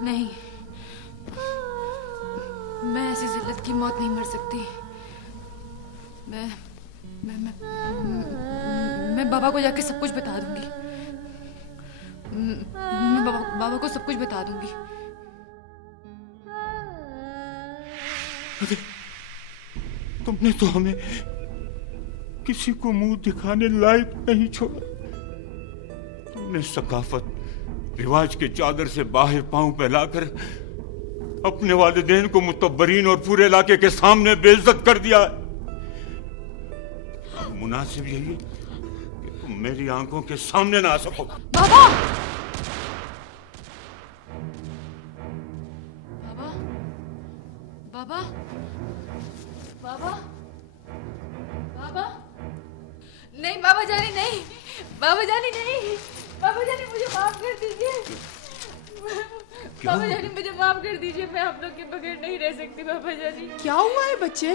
नहीं, मैं ऐसी जिल्लत की मौत नहीं मर सकती। मैं बाबा को जाके सब कुछ बता दूंगी। मैं बाबा को सब कुछ बता दूंगी। तुमने तो हमें किसी को मुंह दिखाने लायक नहीं छोड़ा। तुमने सकाफत रिवाज के चादर से बाहर पांव फैलाकर अपने वालिदैन को मुतब्बरीन और पूरे इलाके के सामने बेइज्जत कर दिया। मुनासिब यही कि तुम मेरी आंखों के सामने ना आ सको। बाबा! बाबा! बाबा! बाबा! बाबा! नहीं बाबा जानी, नहीं बाबा जानी, नहीं बाबा जानी, मुझे माफ कर दीजिए। बाबा जानी मुझे माफ कर दीजिए, मैं आप लोग के बगैर नहीं रह सकती। बाबा जानी क्या हुआ है बच्चे,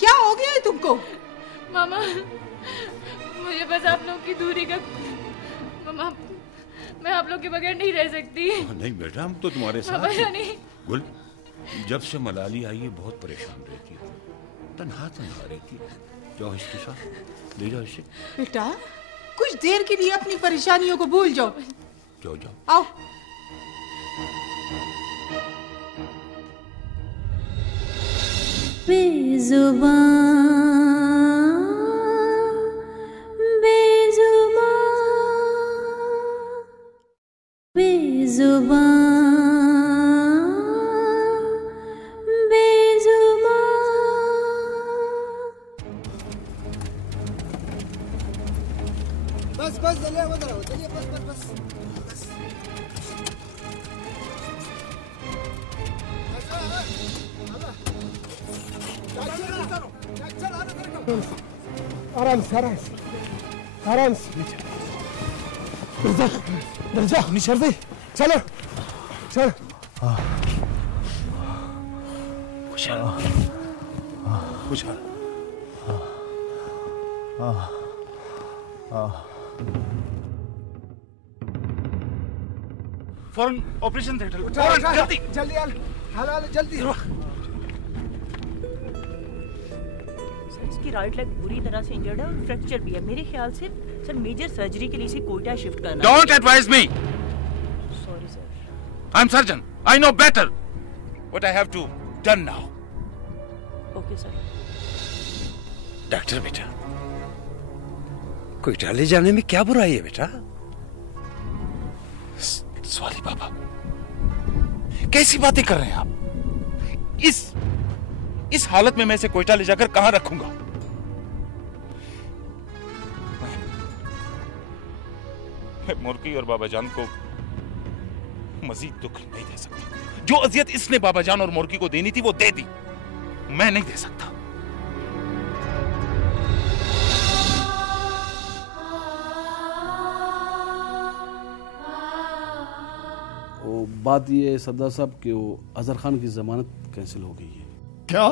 क्या हो गया है तुमको? मामा मुझे बस आप लोग की दूरी का, मामा मैं आप लोग के बगैर नहीं रह सकती। नहीं बेटा, हम तो तुम्हारे साथ बाबा जानी। गुल, जब से मलाली आई है बहुत परेशान रहती है, तन्हा रहती है। जाओ इसके साथ, ले जाओ इसे। बेटा कुछ देर के लिए अपनी परेशानियों को भूल जाओ। जाओ जाओ आओ। बस चलिए, चलिए बस। आराम से दर्जा निशर दे। चलो खुशहाल। फौरन ऑपरेशन थिएटर जल्दी। इसकी राइट लेग बुरी तरह से इंजर्ड है और फ्रैक्चर भी है। मेरे ख्याल से सर मेजर सर्जरी के लिए इसे कोयटा शिफ्ट करना। Don't advise me. Sorry sir. I am surgeon, I know better what I have to done now. Okay sir. Doctor बेटा, कोयटा ले जाने में क्या बुराई है बेटा? स्वाली बाबा, कैसी बातें कर रहे हैं आप? इस हालत में मैं इसे कोयटा ले जाकर कहां रखूंगा? मैं मुर्गी और बाबा जान को मजीद दुख नहीं दे सकता। जो अजियत इसने बाबा जान और मुर्गी को देनी थी वो दे दी, मैं नहीं दे सकता। बात ये है सरदार साहब कि वो अजहर खान की जमानत कैंसिल हो गई है। क्या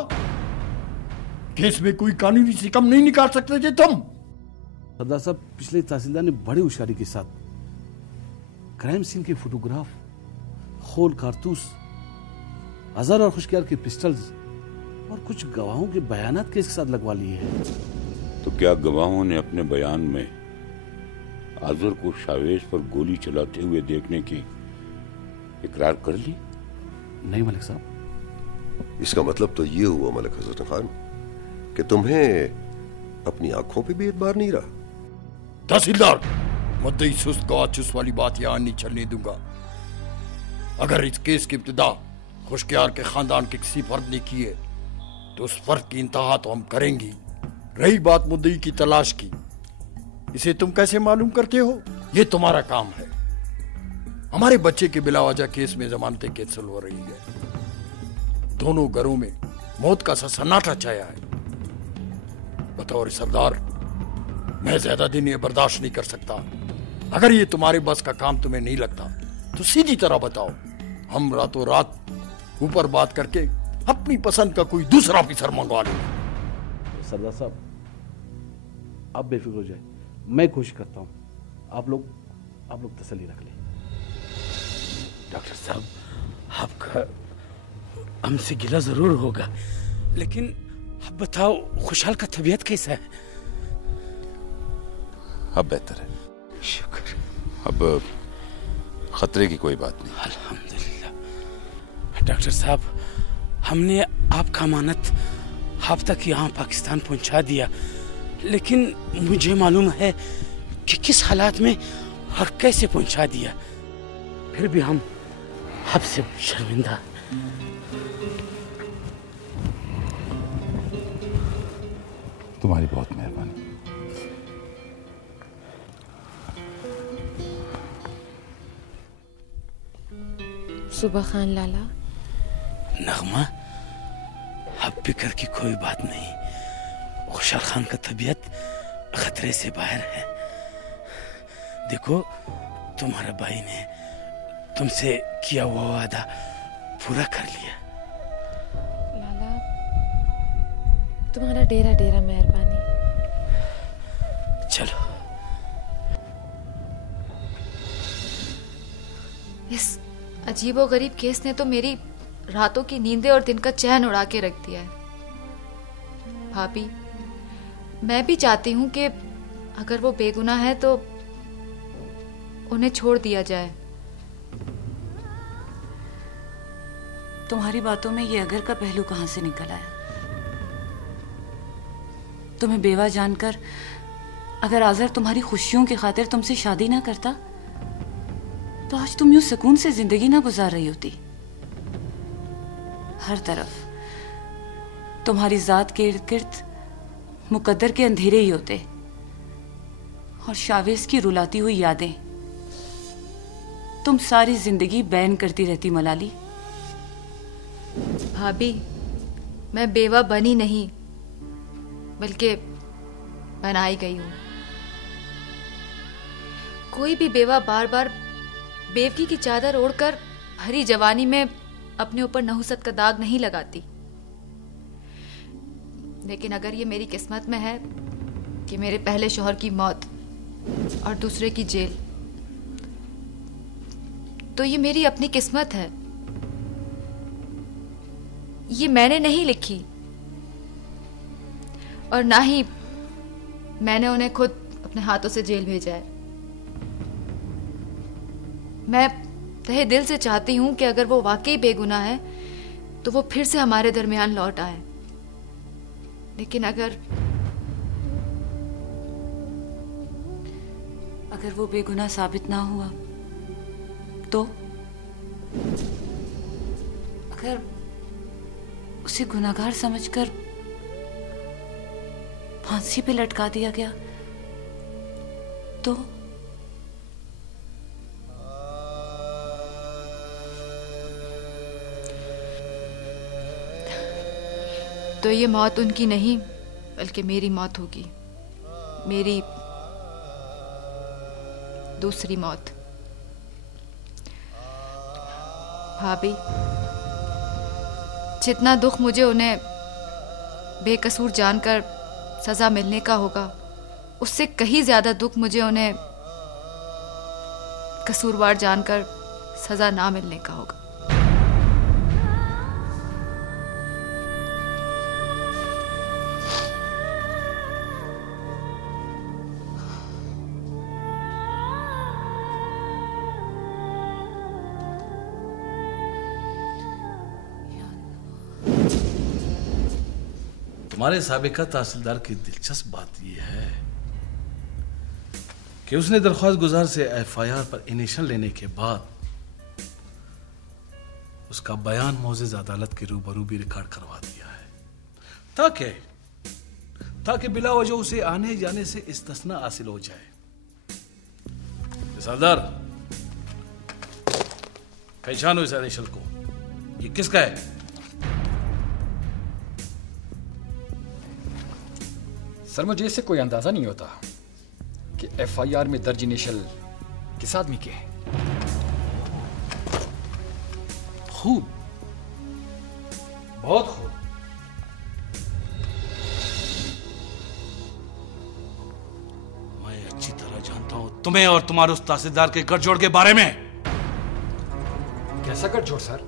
केस में कोई कानूनी सिकम नहीं निकाल सकते थे तुम? सरदार साहब, पिछले तहसीलदार ने बड़ी होशियारी के साथ क्राइम सीन के फोटोग्राफ, खोल कारतूस, अजहर और खुशकियार के पिस्टल्स और कुछ गवाहों के बयानात के साथ लगवा लिए हैं। तो क्या गवाहों ने अपने बयान में अजहर को शावेज पर गोली चलाते हुए देखने की इकरार कर ली? नहीं मलिक साहब। इसका मतलब तो ये हुआ मलिक हसन खान कि तुम्हें अपनी आंखों पे भी एतबार नहीं रहा। तहसीलदार, मुद्दई सुस्त गवाचुस वाली बात यहां नहीं चलने दूंगा। अगर इस केस की इब्तिदा खुशकियार के खानदान के किसी फर्द ने की है तो उस फर्द की इंतहा तो हम करेंगी। रही बात मुद्दई की तलाश की, इसे तुम कैसे मालूम करते हो? ये तुम्हारा काम है। हमारे बच्चे के बिलावजह केस में जमानतें कैंसिल हो रही है। दोनों घरों में मौत का सा सन्नाटा छाया है। बतौर सरदार, मैं ज्यादा दिन ये बर्दाश्त नहीं कर सकता। अगर ये तुम्हारे बस का काम तुम्हें नहीं लगता तो सीधी तरह बताओ, हम रातों रात ऊपर बात करके अपनी पसंद का कोई दूसरा ऑफिसर मंगवा लेंगे। सरदार साहब, आप बेफिक्र हो जाए, मैं कोशिश करता हूं। आप लोग तसल्ली रख लें। डॉक्टर साहब, हमसे गिला जरूर होगा, लेकिन अब बताओ खुशहाल का तबीयत कैसा है? अब बेहतर है, शुक्र। अब खतरे की कोई बात नहीं। अल्हम्दुलिल्लाह। डॉक्टर साहब, हमने आपका अमानत आप तक यहाँ पाकिस्तान पहुँचा दिया, लेकिन मुझे मालूम है कि किस हालात में और कैसे पहुँचा दिया। फिर भी हम आपसे शर्मिंदा। तुम्हारी बहुत मेहरबानी। सुबह खान लाला। नगमा, अब फिक्र की कोई बात नहीं। खुशहाल खान का तबीयत खतरे से बाहर है। देखो, तुम्हारा भाई ने तुमसे किया हुआ वादा पूरा कर लिया। लाला, तुम्हारा डेरा डेरा मेहरबानी। चलो। इस अजीबो गरीब केस ने तो मेरी रातों की नींदें और दिन का चैन उड़ा के रख दिया है। भाभी, मैं भी चाहती हूँ कि अगर वो बेगुनाह है तो उन्हें छोड़ दिया जाए। तुम्हारी बातों में ये अगर का पहलू कहां से निकल आया? तुम्हें बेवा जानकर अगर आजर तुम्हारी खुशियों की खातिर तुमसे शादी ना करता तो आज तुम यूं सुकून से जिंदगी ना गुजार रही होती। हर तरफ तुम्हारी जात के इर्द गिर्द मुकद्दर के अंधेरे ही होते और शावेज की रुलाती हुई यादें तुम सारी जिंदगी बैन करती रहती। मलाली, भाभी, मैं बेवा बनी नहीं बल्कि बनाई गई हूं। कोई भी बेवा बार बार बेवकी की चादर ओढ़कर हरी जवानी में अपने ऊपर नहुसत का दाग नहीं लगाती। लेकिन अगर ये मेरी किस्मत में है कि मेरे पहले शौहर की मौत और दूसरे की जेल, तो ये मेरी अपनी किस्मत है। ये मैंने नहीं लिखी और ना ही मैंने उन्हें खुद अपने हाथों से जेल भेजा है। मैं तहे दिल से चाहती हूं कि अगर वो वाकई बेगुनाह है तो वो फिर से हमारे दरमियान लौट आए। लेकिन अगर वो बेगुनाह साबित ना हुआ तो? अगर उसे गुनाहगार समझकर फांसी पे लटका दिया गया तो ये मौत उनकी नहीं बल्कि मेरी मौत होगी। मेरी दूसरी मौत। भाभी, जितना दुख मुझे उन्हें बेकसूर जानकर सजा मिलने का होगा, उससे कहीं ज्यादा दुख मुझे उन्हें कसूरवार जानकर सजा ना मिलने का होगा। हमारे साबिका तहसीलदार की दिलचस्प बात यह है कि उसने दरख्वास्त गुजार से एफआईआर पर इनिशियल लेने के बाद उसका बयान मोअज़्ज़िज़ अदालत के रूबरू भी रिकॉर्ड करवा दिया है ताकि बिला वजह उसे आने जाने से इस्तिस्ना हासिल हो जाए। सरदार, पहचानो इस इनिशियल को, ये किसका है? सर, मुझे इससे कोई अंदाजा नहीं होता कि एफआईआर में दर्ज इनिशियल किस आदमी के हैं। खूब, बहुत खूब। मैं अच्छी तरह जानता हूं तुम्हें और तुम्हारे उस तहसीलदार के गठजोड़ के बारे में। कैसा गठजोड़ सर?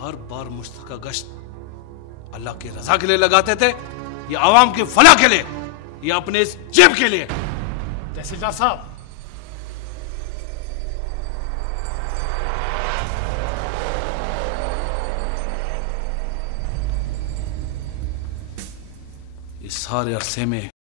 हर बार मुश्तरका गश्त अल्लाह की रजा के लिए लगाते थे या आवाम की फलाह के लिए या अपने इस जेब के लिए? तहसीलदार साहब, इस सारे अरसे में